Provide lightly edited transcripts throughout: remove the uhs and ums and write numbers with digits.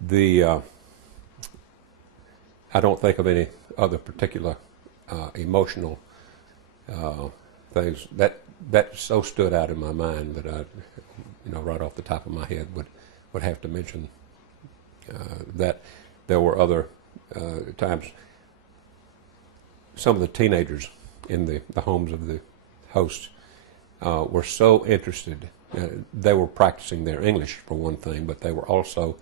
The I don't think of any other particular emotional things that so stood out in my mind that I, right off the top of my head would have to mention that. There were other times. Some of the teenagers in the homes of the hosts were so interested. They were practicing their English for one thing, but they were also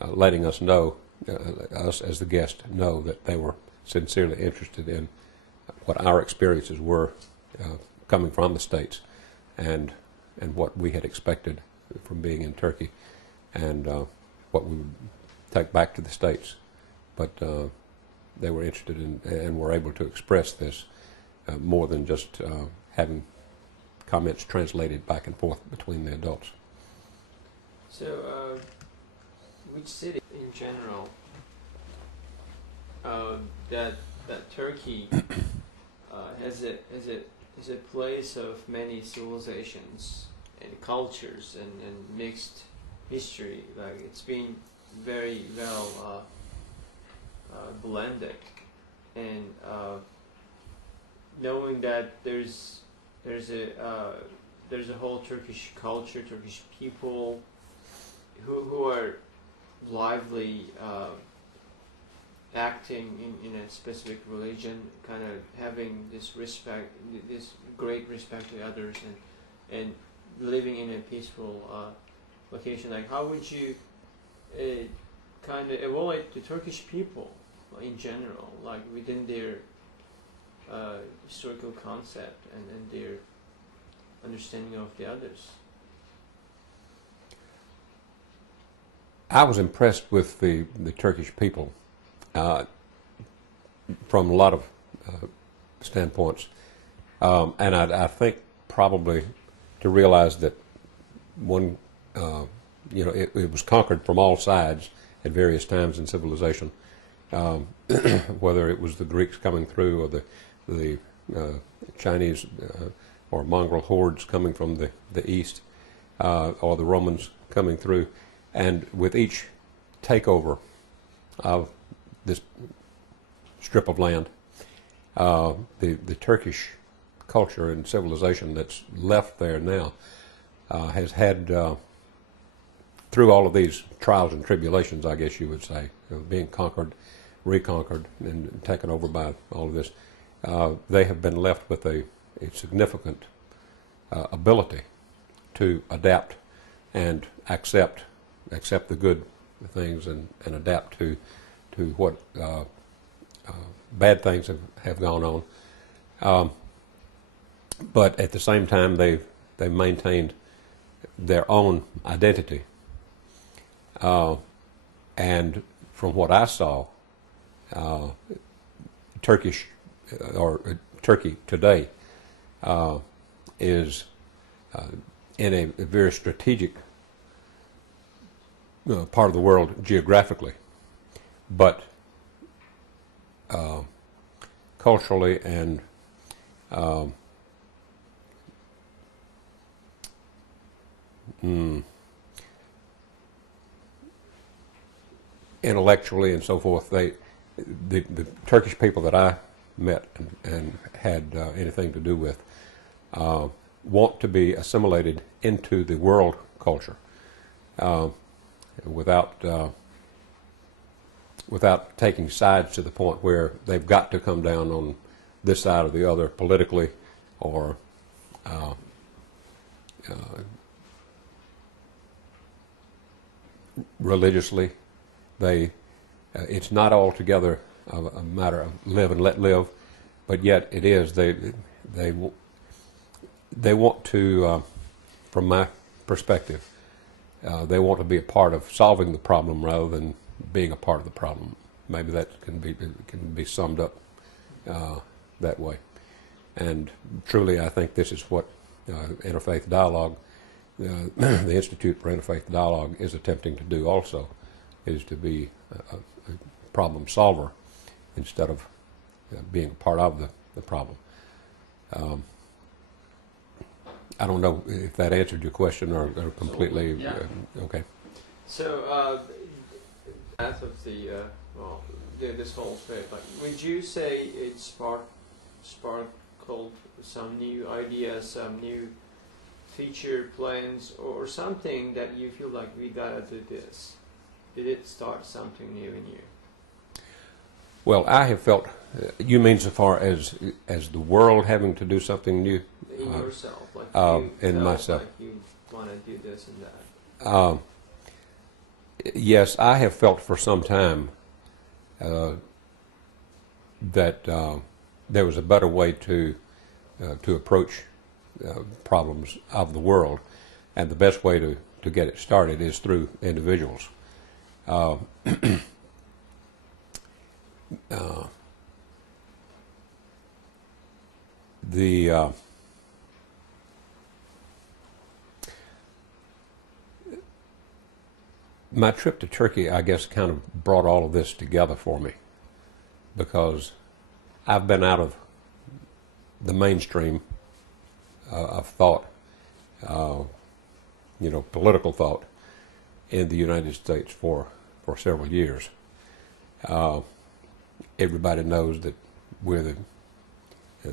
letting us know, us as the guest know, that they were sincerely interested in what our experiences were coming from the States, and what we had expected from being in Turkey, and what we would take back to the States. But they were interested in and were able to express this more than just having comments translated back and forth between the adults. So, which city in general that Turkey has a place of many civilizations and cultures and mixed history? Like, it's been very well blended, and knowing that there's a whole Turkish culture, Turkish people who are lively acting in a specific religion, kind of having this respect, this great respect to others, and living in a peaceful location. Like, how would you kind of evaluate the Turkish people in general, like within their historical concept and their understanding of the others? I was impressed with the Turkish people from a lot of standpoints, and I think probably to realize that one, it was conquered from all sides at various times in civilization, whether it was the Greeks coming through or the Chinese or Mongol hordes coming from the east, or the Romans coming through. And with each takeover of this strip of land, the Turkish culture and civilization that's left there now has had, through all of these trials and tribulations, I guess you would say, being conquered, reconquered, and taken over by all of this, they have been left with a significant ability to adapt and accept the good things and adapt to what bad things have gone on. But at the same time, they've maintained their own identity. And from what I saw, Turkey today is in a very strategic part of the world geographically, but culturally and intellectually and so forth. The Turkish people that I met and had anything to do with want to be assimilated into the world culture without taking sides to the point where they've got to come down on this side or the other politically or religiously. It's not altogether a matter of live and let live, but yet it is. They want to, from my perspective, they want to be a part of solving the problem rather than being a part of the problem. Maybe that can be summed up that way. And truly, I think this is what Interfaith Dialogue, the Institute for Interfaith Dialogue, is attempting to do also, is to be a problem solver instead of being a part of the problem. I don't know if that answered your question or completely. Yeah. Okay. So, path of the well, this whole trip, like, would you say it sparkled some new ideas, some new feature plans, or something that you feel like we gotta do this? Did it start something new in you? Well, I have felt. You mean so far as the world having to do something new? In yourself, like you in felt myself. like you want to do this and that. Yes, I have felt for some time that there was a better way to approach problems of the world, and the best way to get it started is through individuals. My trip to Turkey, I guess, kind of brought all of this together for me, because I've been out of the mainstream of thought, political thought in the United States for several years. Everybody knows that we're the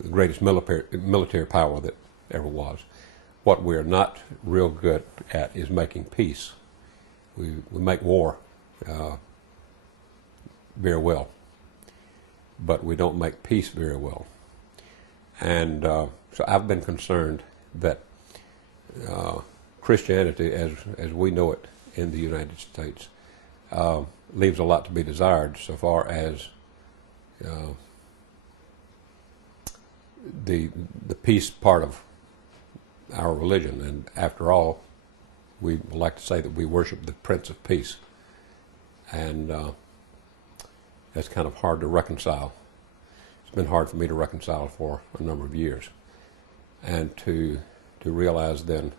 greatest military power that ever was. What we're not real good at is making peace. We make war very well, but we don't make peace very well. And so I've been concerned that Christianity, as we know it in the United States, leaves a lot to be desired so far as the peace part of our religion. And after all, we like to say that we worship the Prince of Peace, and that's kind of hard to reconcile. It's been hard for me to reconcile for a number of years, and to realize then,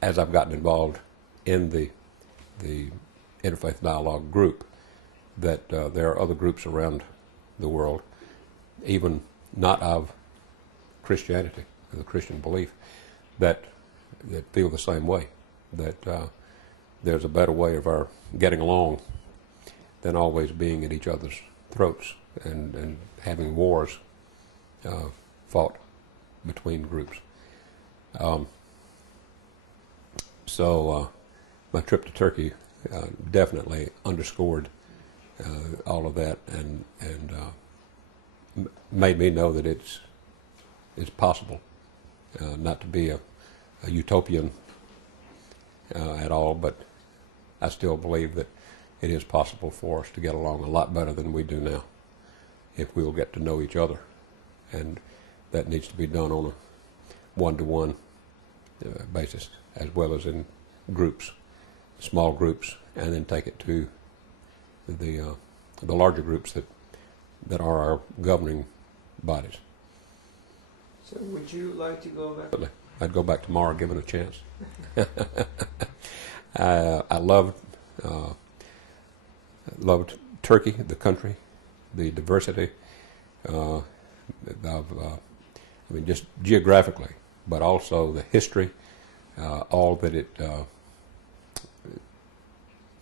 as I've gotten involved in the Interfaith Dialogue group, that there are other groups around the world, even not of Christianity, of the Christian belief, that feel the same way, that there's a better way of our getting along than always being at each other's throats and having wars fought between groups. So my trip to Turkey definitely underscored all of that, and made me know that it's possible not to be a utopian at all, but I still believe that it is possible for us to get along a lot better than we do now if we will get to know each other, and that needs to be done on a one-to-one basis, as well as in groups, small groups, and then take it to the larger groups that are our governing bodies. So would you like to go back? I'd go back tomorrow, given a chance. I loved Turkey, the country, the diversity of, just geographically, but also the history, all that it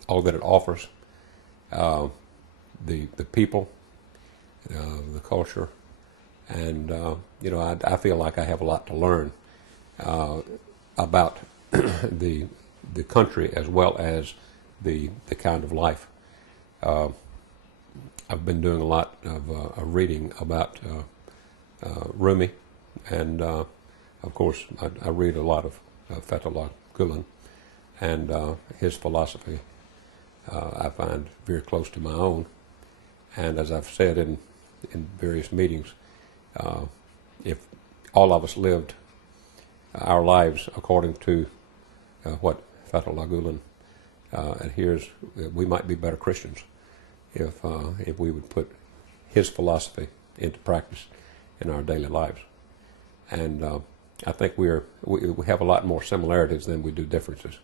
offers, the people, the culture, and I feel like I have a lot to learn about the country as well as the kind of life. I've been doing a lot of reading about Rumi, and of course I read a lot of Fethullah Gulen, and his philosophy I find very close to my own. And as I've said in various meetings, if all of us lived our lives according to what Fethullah Gulen adheres, we might be better Christians if we would put his philosophy into practice in our daily lives. And I think we have a lot more similarities than we do differences.